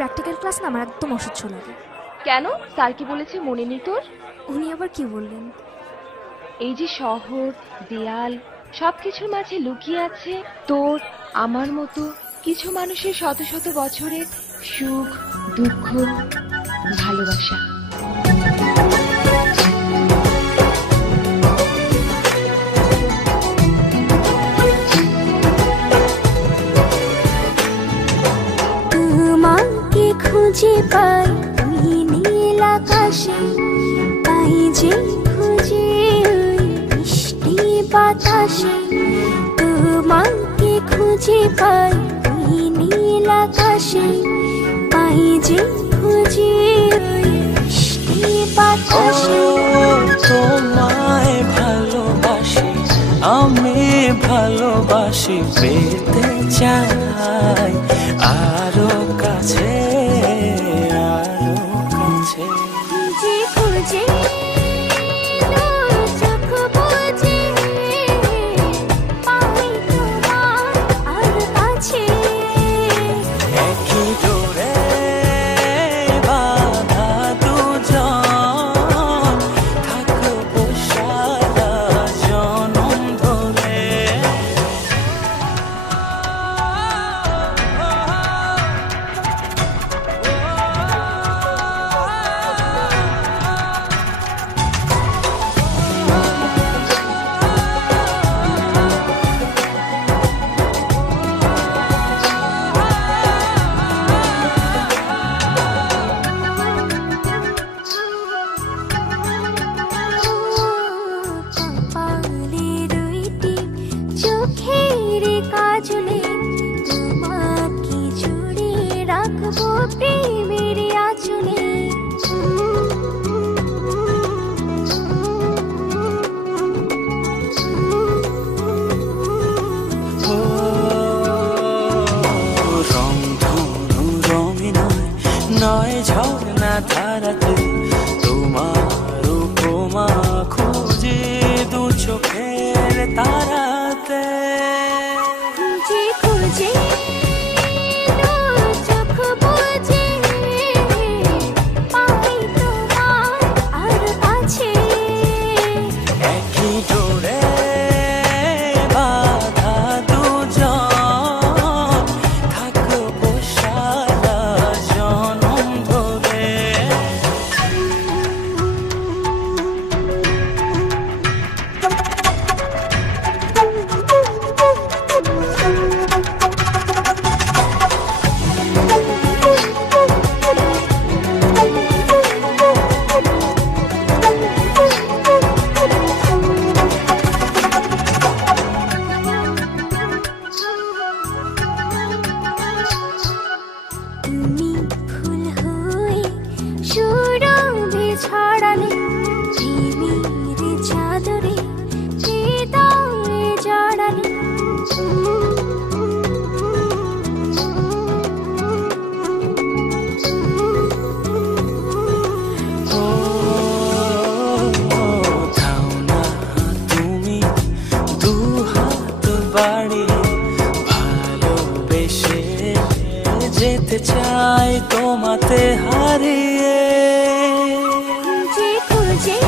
Practical class না আমার একদম অসহ্য লাগে। কেন? স্যার কি বলেছে মনে নেই তোর? উনি আবার কি বললেন? এই যে শহর, দেয়াল, সবকিছুর মাঝে লুকিয়ে আছে তোর আমার মতো কিছু মানুষের শত শত বছরের সুখ, দুঃখ, ভালোবাসা। তোমাকে খুঁজে পাই ওই নীল আকাশে, পাই যে খুঁজে ওই মিষ্টি বাতাসে। তোমাকে খুঁজে পাই ওই নীল আকাশে, পাই যে খুঁজে ওই মিষ্টি বাতাসে। তোমায় ভালোবাসি, আমি ভালোবাসি, পেতে চাই আরো কাছে, আরো কাছে। খুঁজে খুঁজে চোখ বুজে পাই তোমার আর কাছে। একই ডোরে বাঁধা দুজন, থাকবো সারা জনম ধরে। কপালে দুইটি চোখের কাজলে, তোমাকে জুড়ে রাখবো প্রেমের আঁচলে। রংধনু রঙে নয়, নয় ঝর্ণা ধারাতে, তোমার উপমা খুঁজে দু চোখের তারাতে। খুঁজে খুঁজে চোখ বুজে পাই তোমার আর কাছে। একই ডোরে বাঁধা দুজন, থাকবো সারা জনম ধরে। তুমি ফুল হয়ে সুরভি ছড়ালে, প্রেমের চাদরে হৃদয়ে জড়ালে। ও দাও না তুমি দু হাত বাড়িয়ে, ভালোবেসে যেতে চাই তোমাতে হারিয়ে। খুঁজে খুঁজে